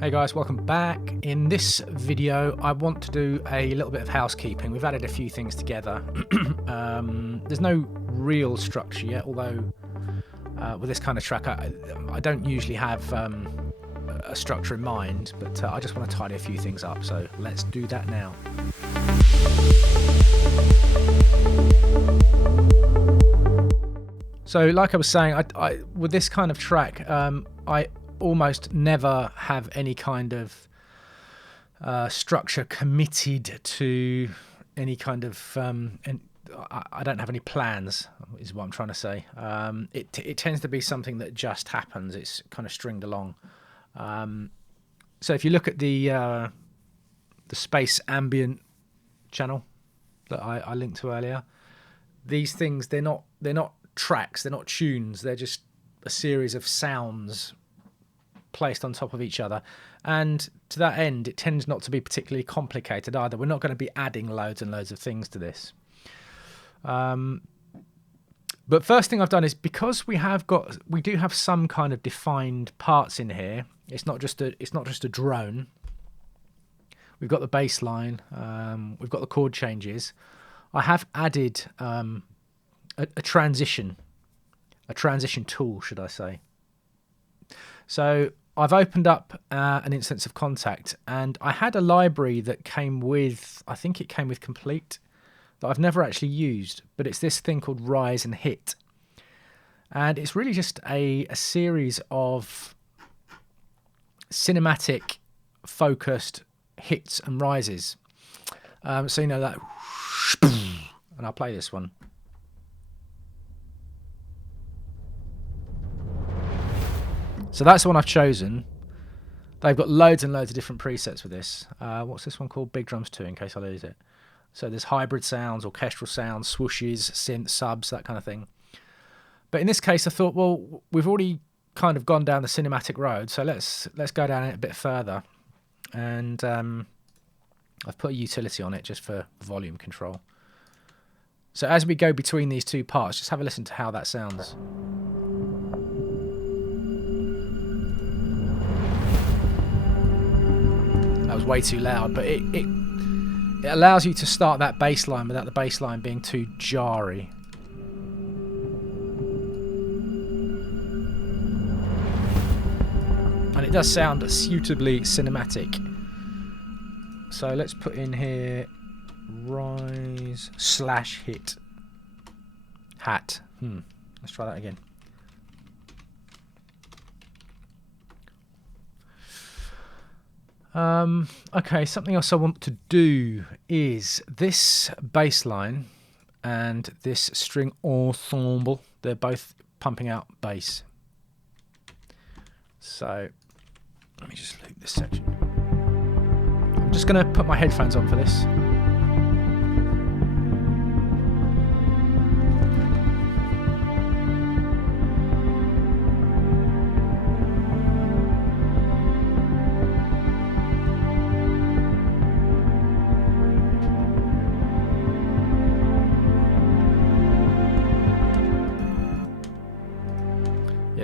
Hey guys, welcome back. In this video I want to do a little bit of housekeeping. We've added a few things together. There's no real structure yet, although with this kind of track I don't usually have a structure in mind, but I just want to tidy a few things up, so let's do that now. So like I was saying, I with this kind of track I almost never have any kind of structure committed to any kind of and I don't have any plans, is what I'm trying to say. It tends to be something that just happens. It's kind of stringed along. So if you look at the space ambient channel that I linked to earlier, these things, they're not tracks, they're not tunes, they're just a series of sounds placed on top of each other, and to that end it tends not to be particularly complicated either. We're not going to be adding loads and loads of things to this, but first thing I've done is, because we do have some kind of defined parts in here. It's not just a drone. We've got the bass line, we've got the chord changes. I have added a transition tool, should I say. So I've opened up an instance of Contact, and I had a library that came with, I think it came with Complete, that I've never actually used, but it's this thing called Rise and Hit. And it's really just a series of cinematic focused hits and rises. So you know that, and I'll play this one. So that's the one I've chosen. They've got loads and loads of different presets for this. What's this one called? Big Drums 2, in case I lose it. So there's hybrid sounds, orchestral sounds, swooshes, synth, subs, that kind of thing. But in this case, I thought, well, we've already kind of gone down the cinematic road, so let's go down it a bit further. And I've put a utility on it just for volume control. So as we go between these two parts, just have a listen to how that sounds. That was way too loud, but it allows you to start that bass line without the bass line being too jarry. And it does sound suitably cinematic. So let's put in here Rise / Hit Hat. Let's try that again. Okay, something else I want to do is this bass line and this string ensemble. They're both pumping out bass. So let me just loop this section. I'm just going to put my headphones on for this.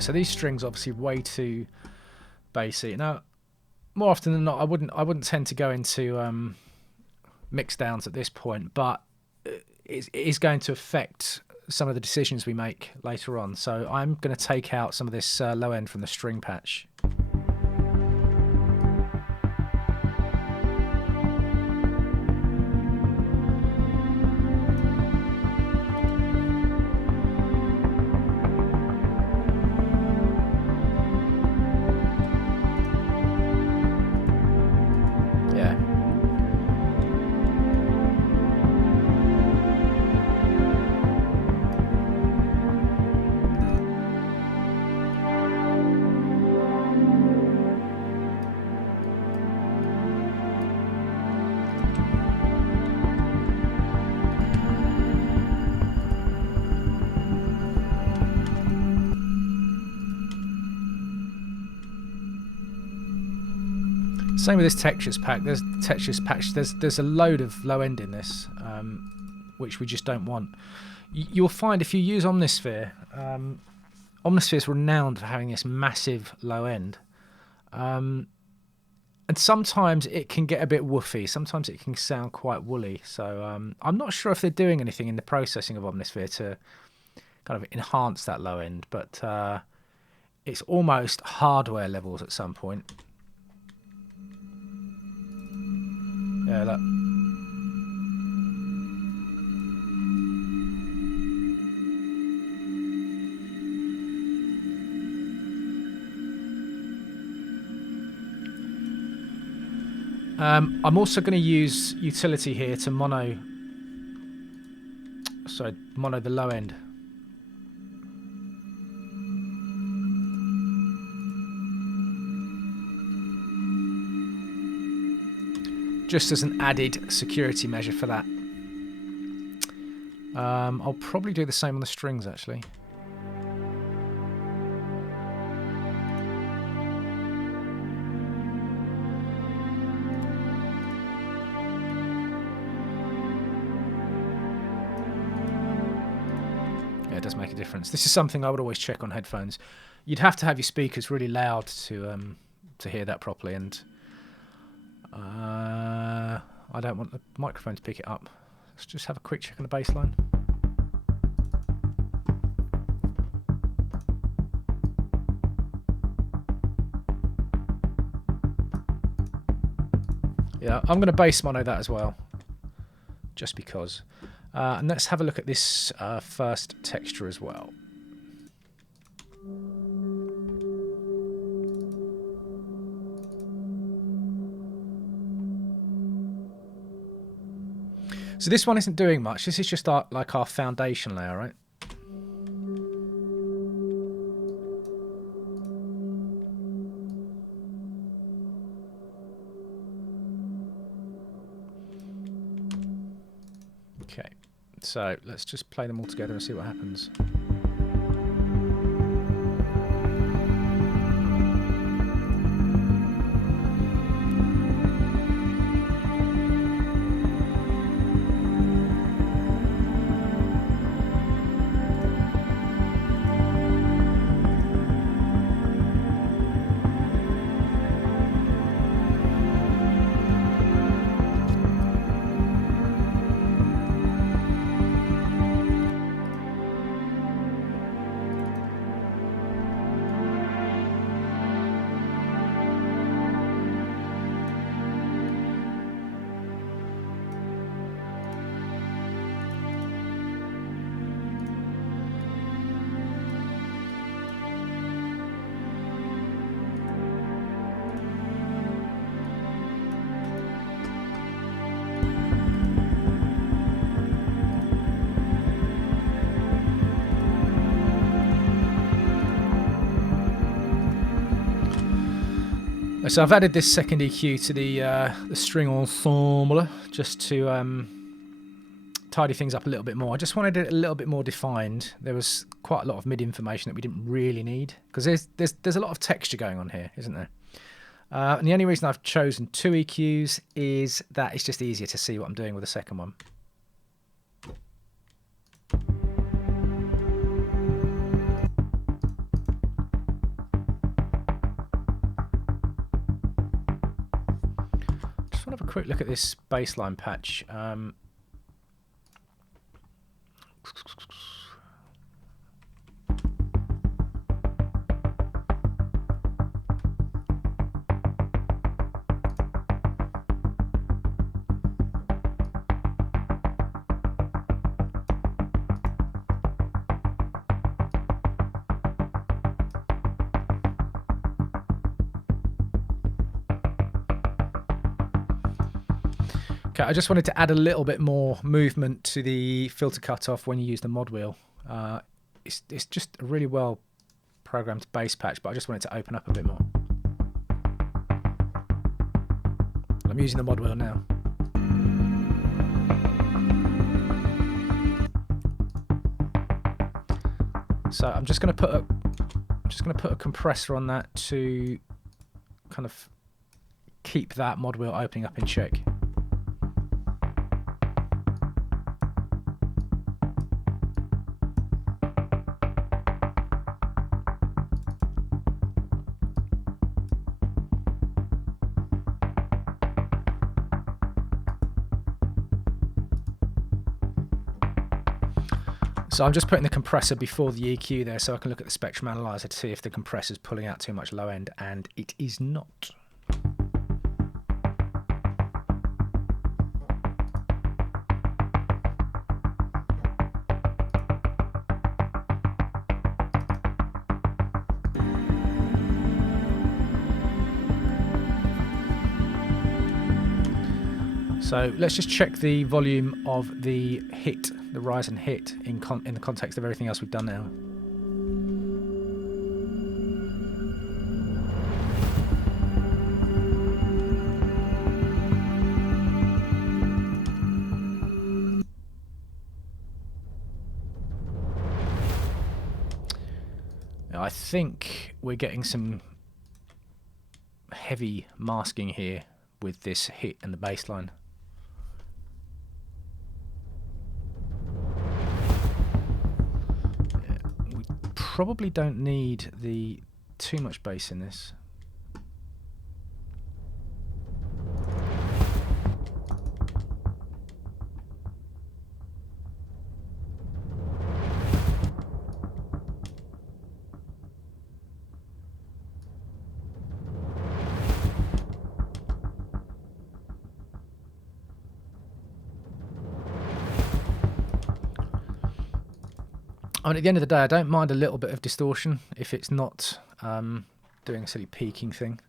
So these strings obviously way too bassy. Now, more often than not, I wouldn't tend to go into mix downs at this point, but it is going to affect some of the decisions we make later on. So I'm going to take out some of this low end from the string patch. Same with this textures pack. There's a load of low end in this, which we just don't want. You'll find if you use Omnisphere, Omnisphere is renowned for having this massive low end. And sometimes it can get a bit woofy. Sometimes it can sound quite woolly. So I'm not sure if they're doing anything in the processing of Omnisphere to kind of enhance that low end, but it's almost hardware levels at some point. Yeah, look. I'm also going to use utility here to mono the low end. Just as an added security measure for that. I'll probably do the same on the strings, actually. It does make a difference. This is something I would always check on headphones. You'd have to have your speakers really loud to hear that properly, and I don't want the microphone to pick it up. Let's just have a quick check on the bass line. Yeah, I'm going to bass mono that as well, just because. And let's have a look at this first texture as well. So this one isn't doing much. This is just our foundation layer, right? Okay, so let's just play them all together and see what happens. So I've added this second EQ to the string ensemble just to tidy things up a little bit more. I just wanted it a little bit more defined. There was quite a lot of mid information that we didn't really need, because there's a lot of texture going on here, isn't there? And the only reason I've chosen 2 EQs is that it's just easier to see what I'm doing with the second one. Have a quick look at this baseline patch. Okay, I just wanted to add a little bit more movement to the filter cutoff when you use the mod wheel. It's just a really well programmed bass patch, but I just wanted to open up a bit more. I'm using the mod wheel now. So I'm just going to put a compressor on that to kind of keep that mod wheel opening up in check. So I'm just putting the compressor before the EQ there so I can look at the spectrum analyzer to see if the compressor's pulling out too much low end, and it is not. So let's just check the volume of the hit, the rise and hit, in the context of everything else we've done now. Now, I think we're getting some heavy masking here with this hit and the bass line. Probably don't need too much bass in this. I mean, at the end of the day, I don't mind a little bit of distortion if it's not doing a silly peaking thing.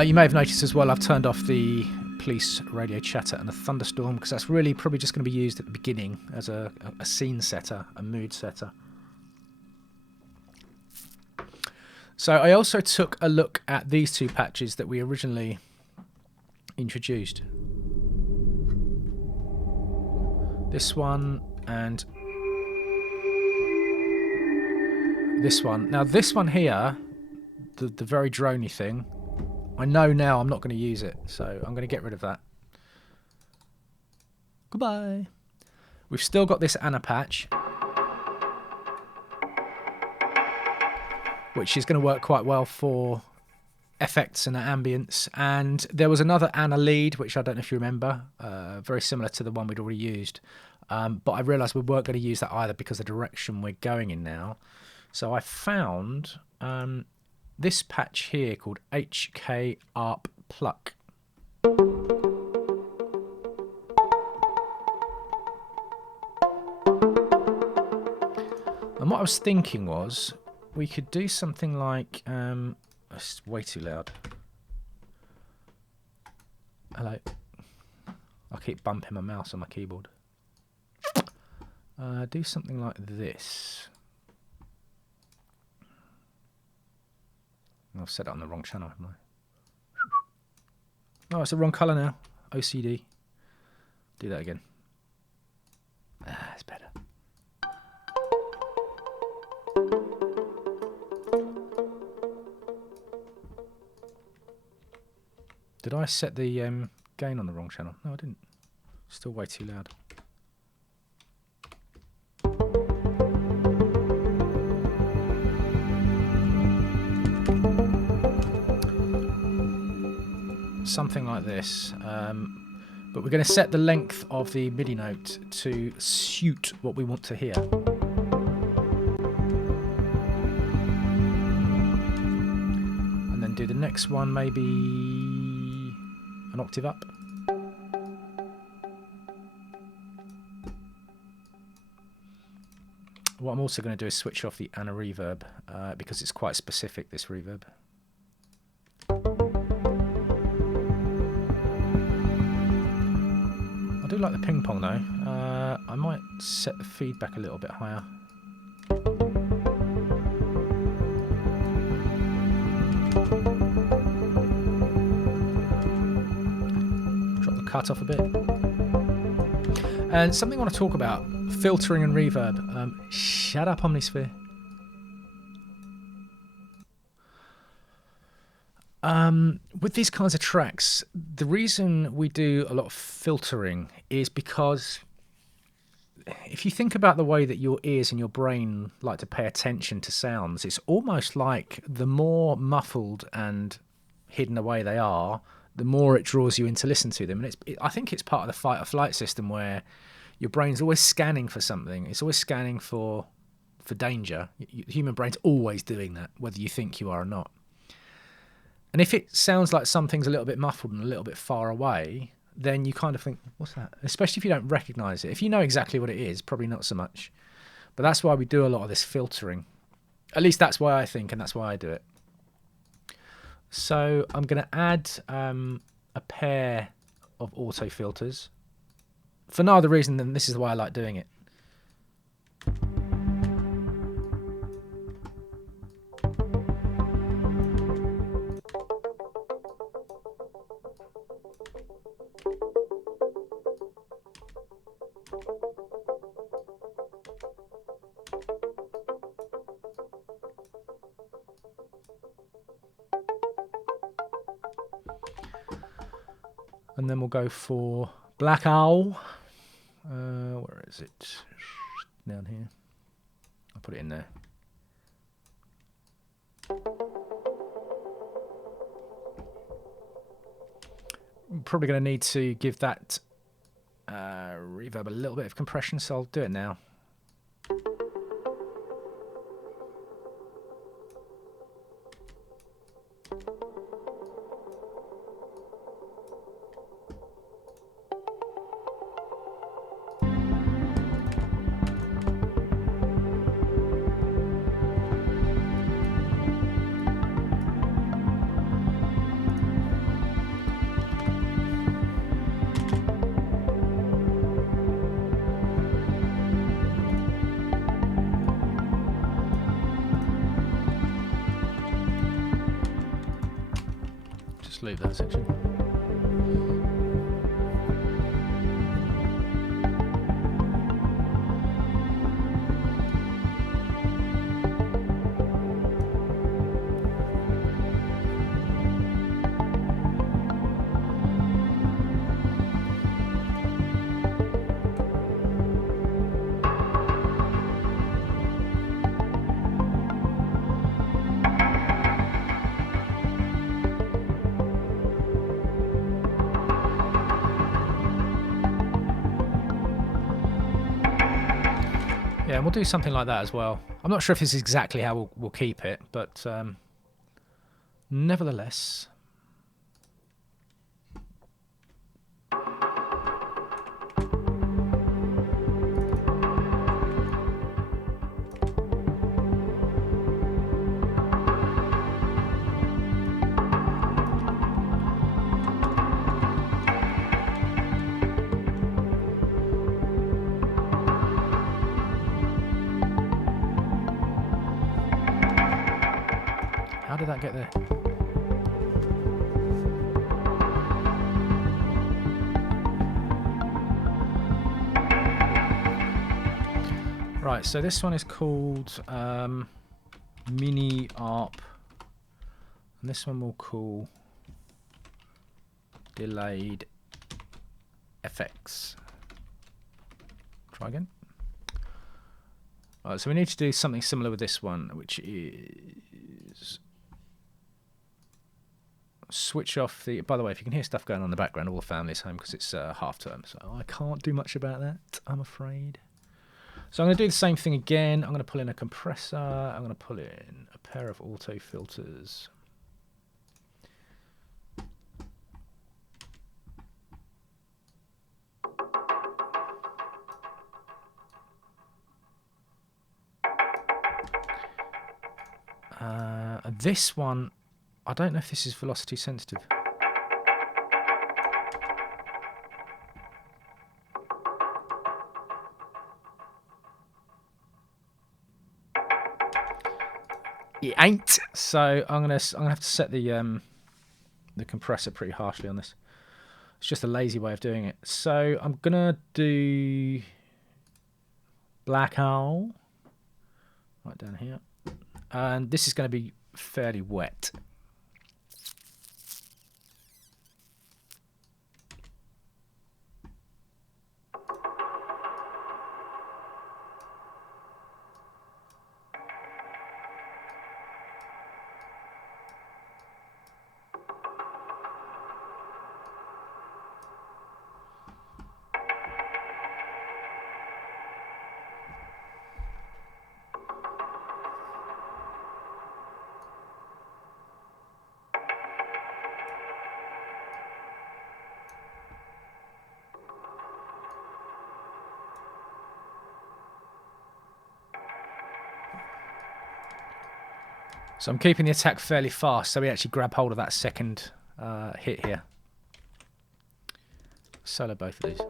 You may have noticed as well I've turned off the police radio chatter and the thunderstorm, because that's really probably just going to be used at the beginning as a scene setter, a mood setter. So I also took a look at these two patches that we originally introduced. This one and this one. Now this one here, the very droney thing, I know now I'm not going to use it, so I'm going to get rid of that. Goodbye. We've still got this Anna patch, which is going to work quite well for effects and ambience. And there was another Anna lead, which I don't know if you remember, very similar to the one we'd already used. But I realised we weren't going to use that either because of the direction we're going in now. So I found this patch here called HK ARP Pluck. And what I was thinking was we could do something like it's way too loud. Hello. I keep bumping my mouse on my keyboard. Do something like this. I've set it on the wrong channel, haven't I? Oh, it's the wrong colour now. OCD. Do that again. It's better. Did I set the gain on the wrong channel? No, I didn't. Still way too loud. Something like this, but we're going to set the length of the MIDI note to suit what we want to hear. And then do the next one maybe an octave up. What I'm also going to do is switch off the Anna reverb because it's quite specific, this reverb. I do like the ping pong though. I might set the feedback a little bit higher. Drop the cut off a bit. And something I want to talk about, filtering and reverb. Shut up, Omnisphere. With these kinds of tracks, the reason we do a lot of filtering is because if you think about the way that your ears and your brain like to pay attention to sounds, it's almost like the more muffled and hidden away they are, the more it draws you in to listen to them. And I think it's part of the fight or flight system where your brain's always scanning for something. It's always scanning for danger. The human brain's always doing that, whether you think you are or not. And if it sounds like something's a little bit muffled and a little bit far away, then you kind of think, what's that? Especially if you don't recognize it. If you know exactly what it is, probably not so much. But that's why we do a lot of this filtering. At least that's why I think, and that's why I do it. So I'm going to add a pair of auto filters for no other reason than this is why I like doing it. And then we'll go for Black Owl. Where is it? Down here. I'll put it in there. I'm probably going to need to give that reverb a little bit of compression, so I'll do it now. Just leave that section. Yeah, and we'll do something like that as well. I'm not sure if this is exactly how we'll keep it, but nevertheless. How did that get there? Right, so this one is called Mini ARP, and this one we'll call Delayed FX. Try again. Alright, so we need to do something similar with this one, which is switch off the... By the way, if you can hear stuff going on in the background, all the family's home because it's half term, so I can't do much about that, I'm afraid. So I'm going to do the same thing again. I'm going to pull in a compressor. I'm going to pull in a pair of auto filters. This one, I don't know if this is velocity sensitive. It ain't. So I'm gonna have to set the compressor pretty harshly on this. It's just a lazy way of doing it. So I'm gonna do Black Owl right down here, and this is going to be fairly wet. So I'm keeping the attack fairly fast, so we actually grab hold of that second hit here. Solo both of these.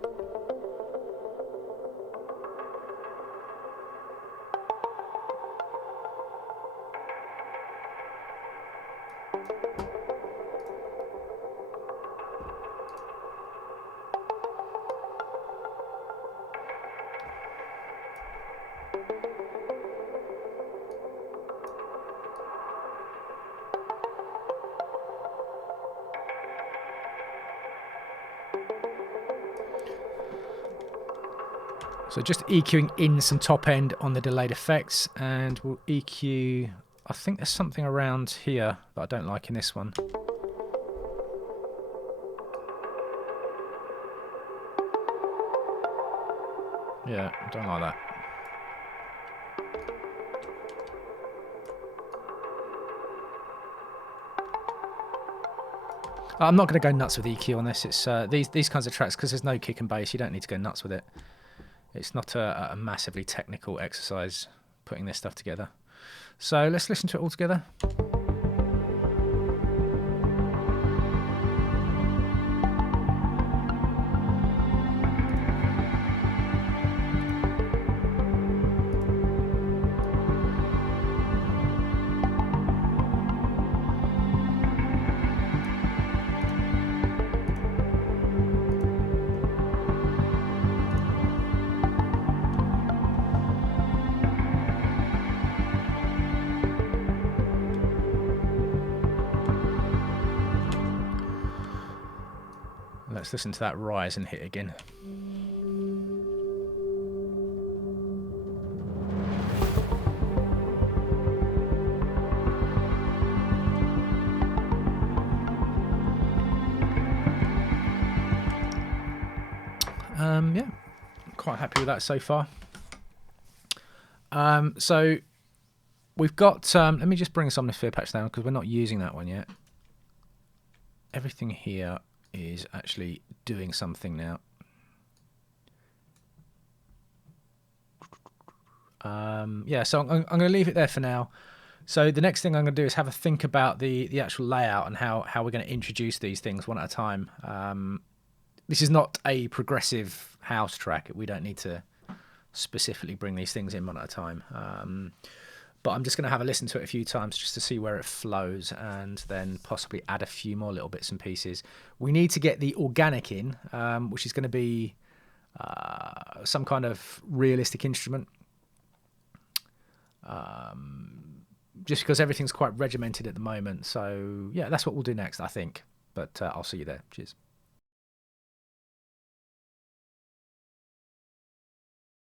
So just EQing in some top end on the delayed effects, and we'll EQ, I think there's something around here that I don't like in this one. Yeah, I don't like that. I'm not going to go nuts with EQ on this. It's these kinds of tracks, because there's no kick and bass, you don't need to go nuts with it. It's not a massively technical exercise putting this stuff together. So let's listen to it all together. Let's listen to that rise and hit again. Yeah, quite happy with that so far. So we've got, let me just bring some Omnisphere patch down because we're not using that one yet. Everything here is actually doing something now. Yeah, so I'm going to leave it there for now. So the next thing I'm going to do is have a think about the actual layout and how we're going to introduce these things one at a time. This is not a progressive house track. We don't need to specifically bring these things in one at a time. But I'm just going to have a listen to it a few times just to see where it flows, and then possibly add a few more little bits and pieces. We need to get the organic in, which is going to be some kind of realistic instrument. Just because everything's quite regimented at the moment. So yeah, that's what we'll do next, I think. But I'll see you there. Cheers.